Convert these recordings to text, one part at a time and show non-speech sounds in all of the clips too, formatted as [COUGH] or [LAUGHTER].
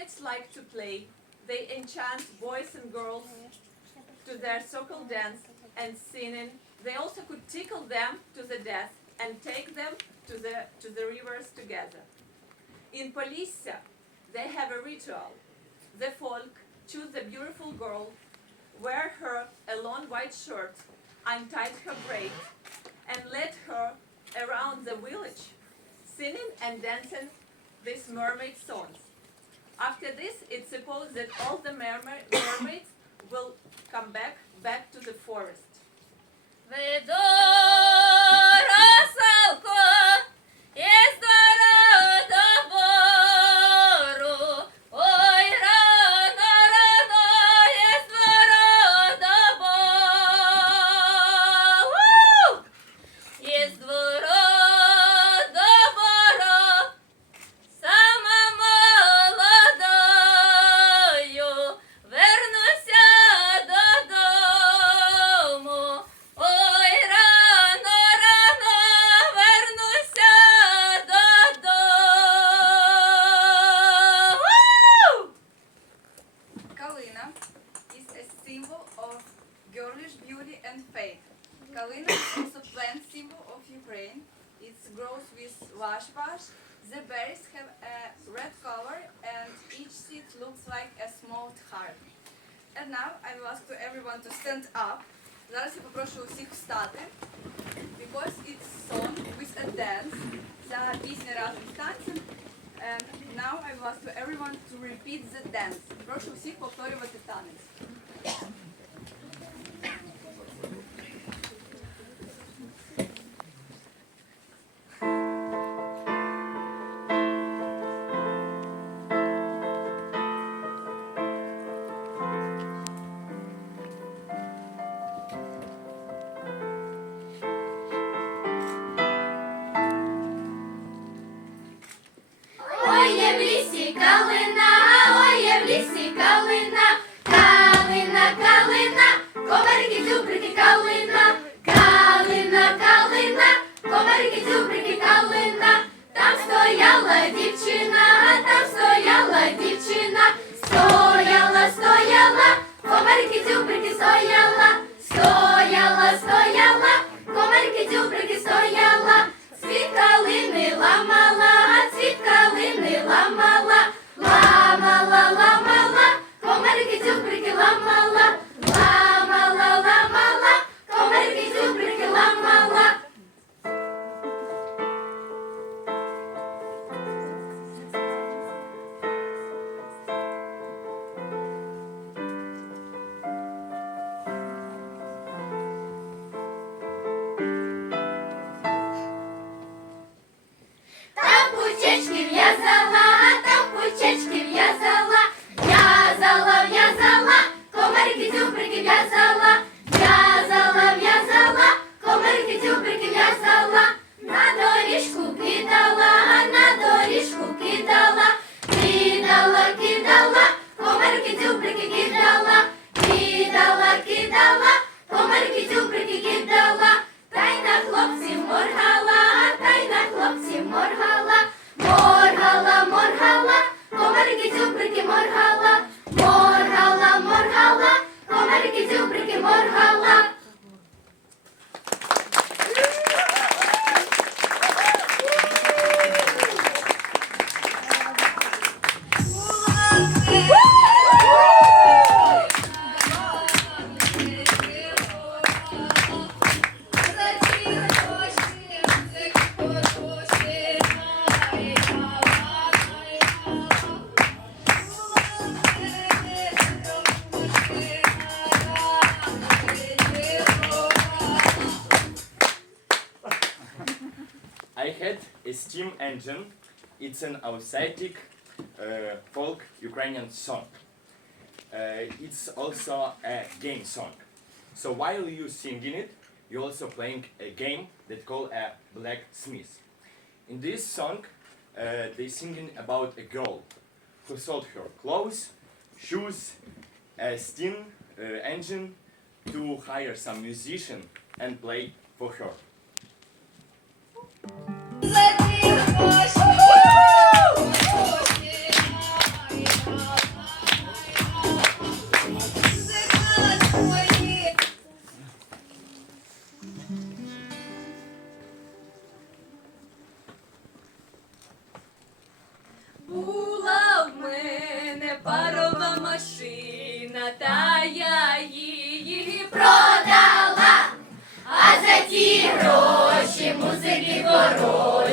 Hermits like to play. They enchant boys and girls to their circle dance and singing. They also could tickle them to the death and take them to the, to the rivers together. In Polissa, they have a ritual. The folk choose a beautiful girl, wear her a long white shirt, untied her braid, and led her around the village, singing and dancing these mermaid songs. After this, it's supposed that all the [COUGHS] mermaids will come back back to the forest. It was to everyone to repeat the dance. Прошу всіх повторювати танець. дзюбрики стояла, цвіт калини ламала, цвіт калини ламала. I had a steam engine. It's an Ossetic uh, folk Ukrainian song. Uh, it's also a game song. So while you singing it, you're also playing a game that called a blacksmith. In this song, uh, they singing about a girl who sold her clothes, shoes, a steam uh, engine to hire some musician and play for her. Була в мене парова машина, та я її Продала, а за ті гроші музики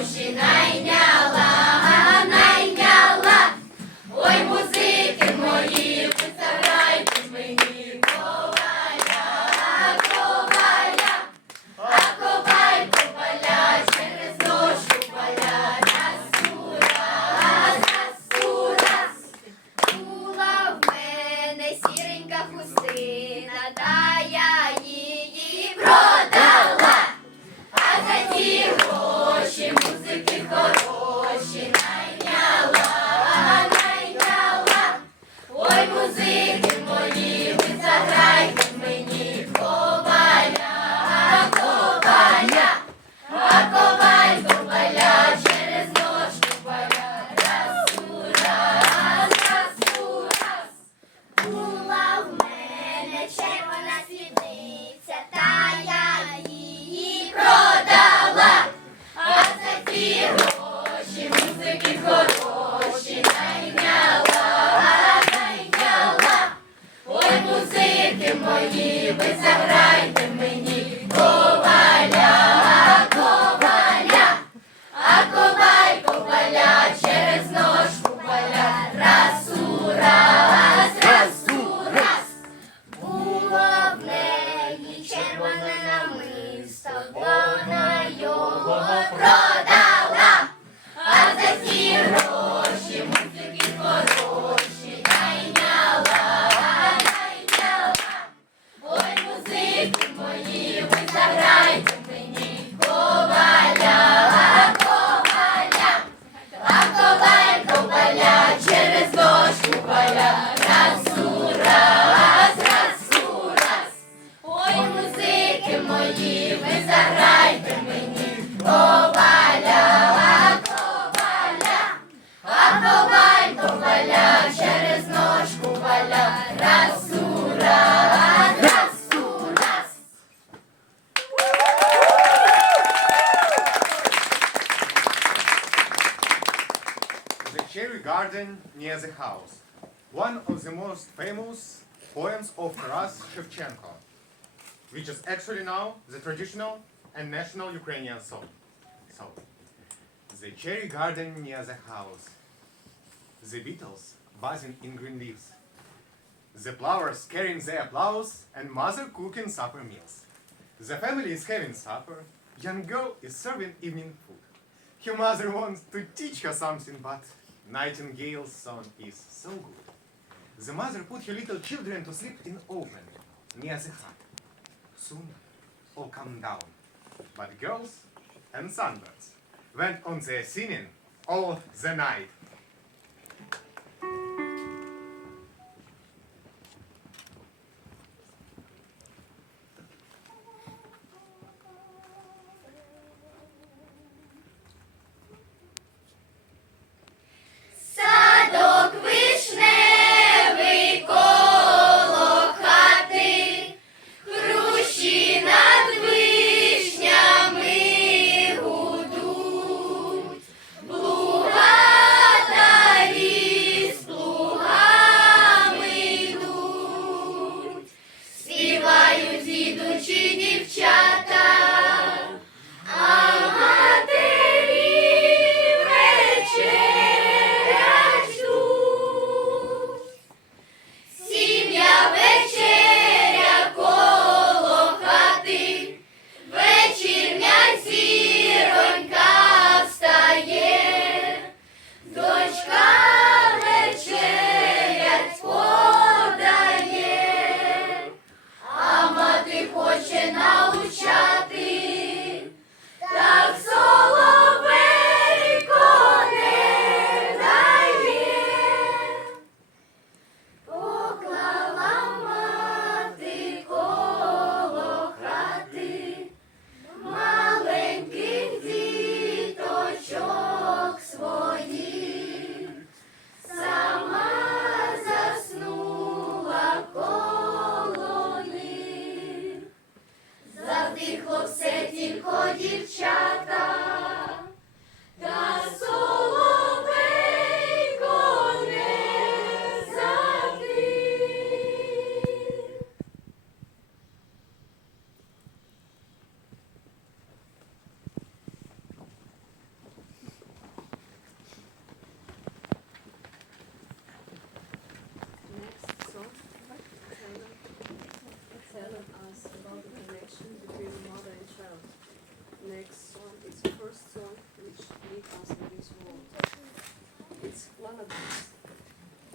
Poems of Taras Shevchenko, which is actually now the traditional and national Ukrainian song. So, the cherry garden near the house. The beetles buzzing in green leaves. The flowers carrying their applause and mother cooking supper meals. The family is having supper. Young girl is serving evening food. Her mother wants to teach her something, but Nightingale's song is so good. The mother put her little children to sleep in open, near the hut. Soon all calmed down, but girls and sunbirds went on their singing all the night.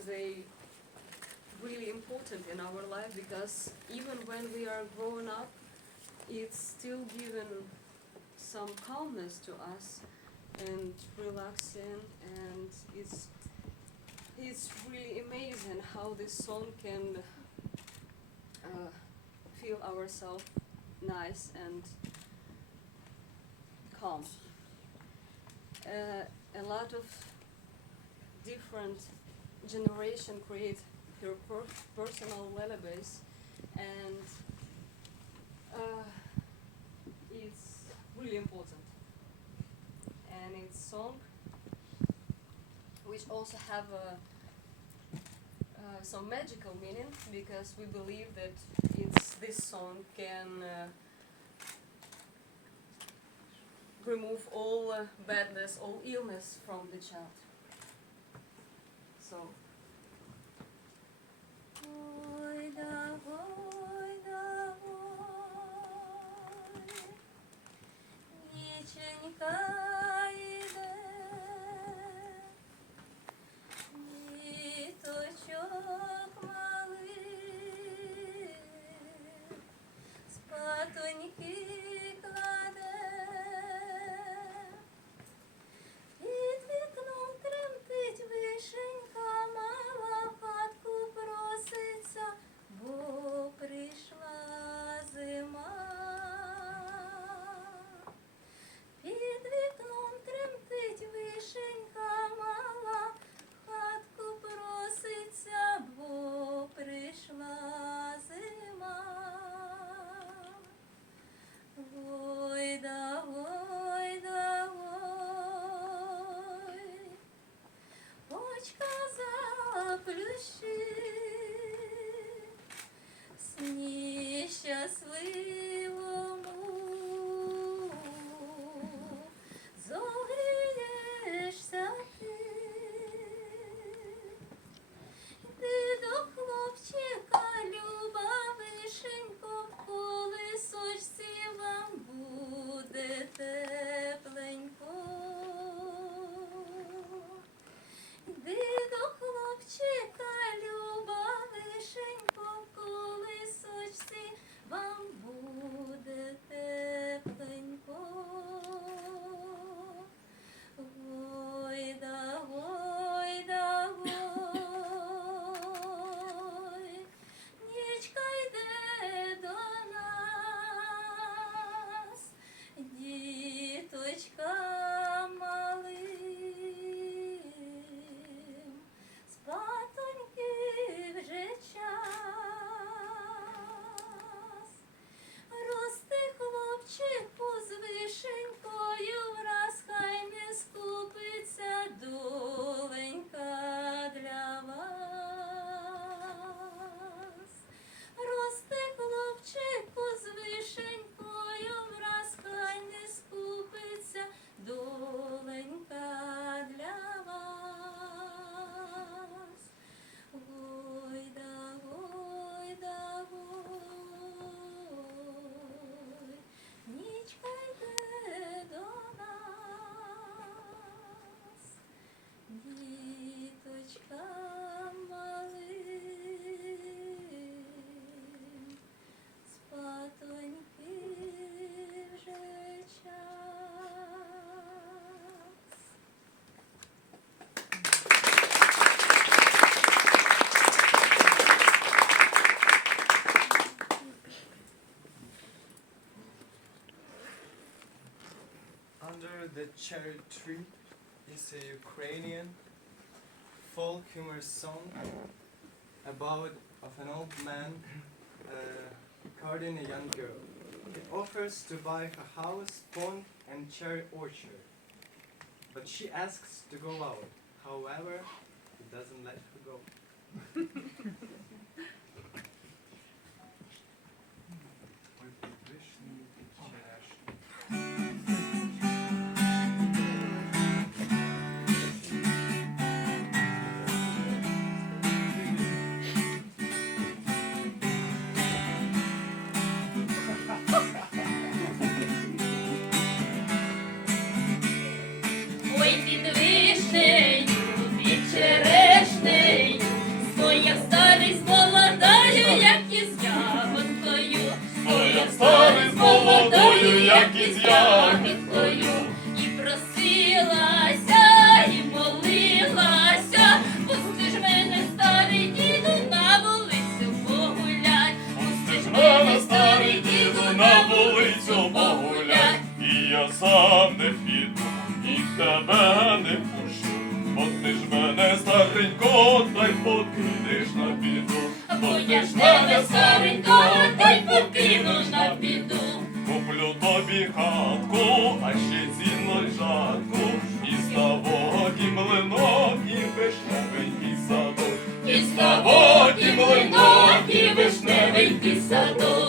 They really important in our life because even when we are growing up, it's still given some calmness to us and relaxing and it's it's really amazing how this song can uh, feel ourselves nice and calm. Uh, a lot of different generation create their per- personal lullabies and uh, it's really important and it's song which also have a uh, some magical meaning because we believe that it's this song can uh, remove all uh, badness, all illness from the child. soul. Ніченька Tree is a Ukrainian folk humor song about of an old man uh, a young girl. He offers to buy her house, pond, and cherry orchard, but she asks to go out. However, he doesn't let her go. [LAUGHS] Salvador.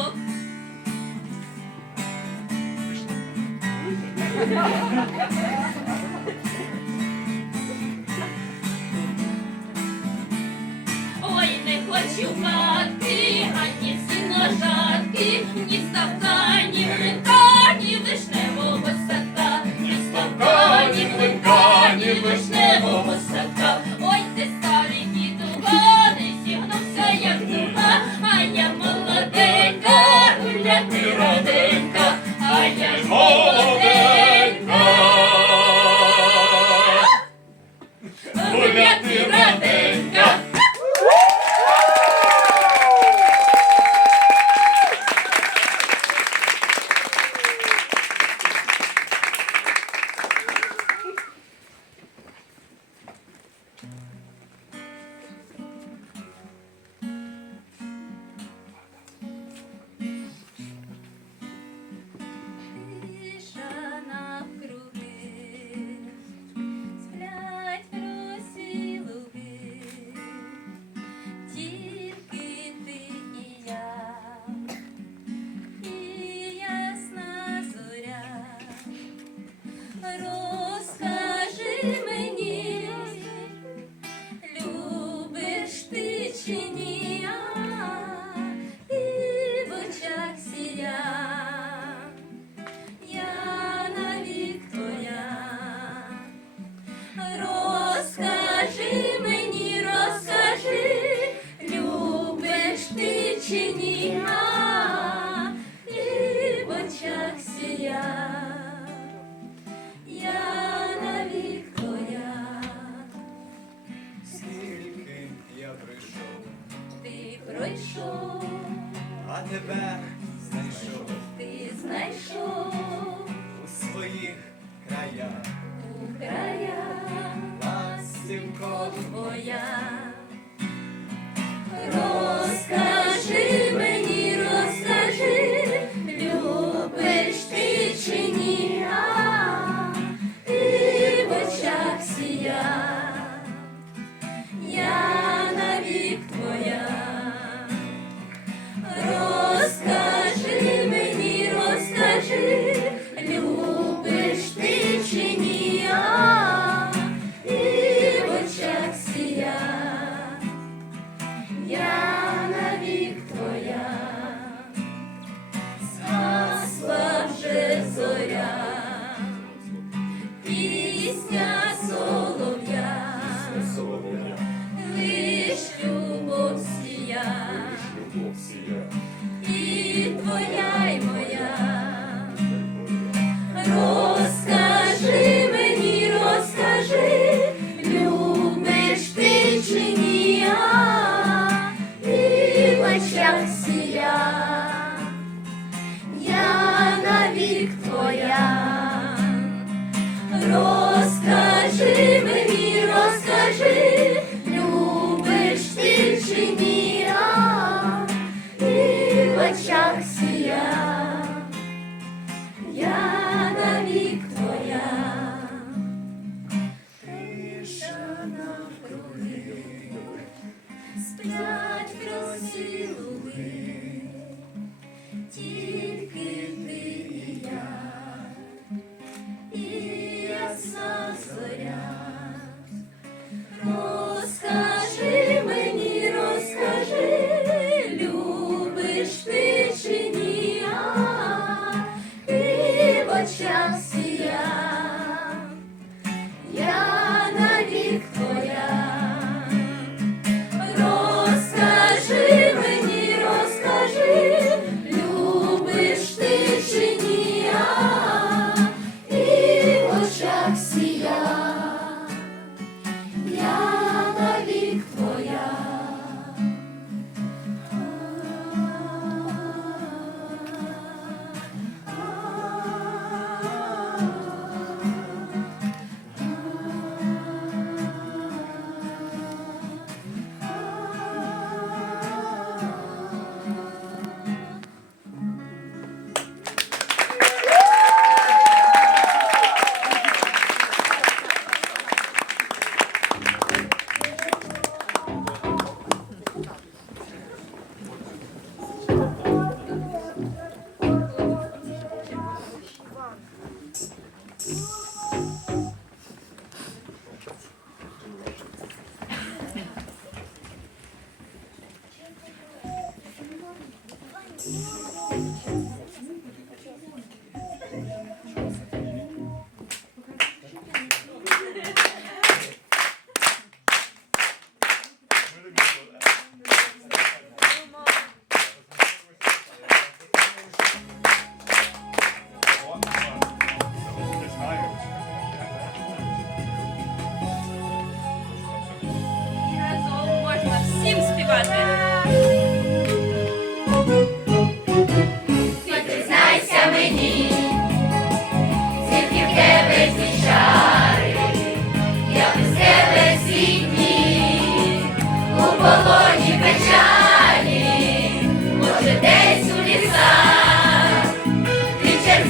Тебе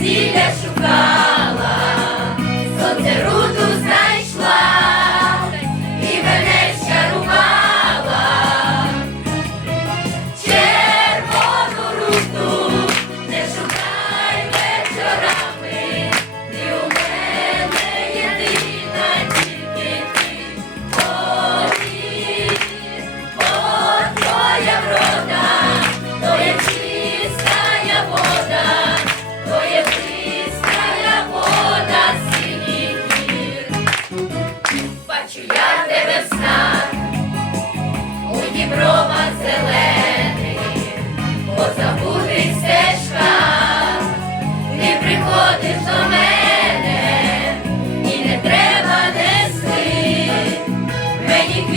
весілля шукав.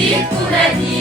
உயிர் புரதி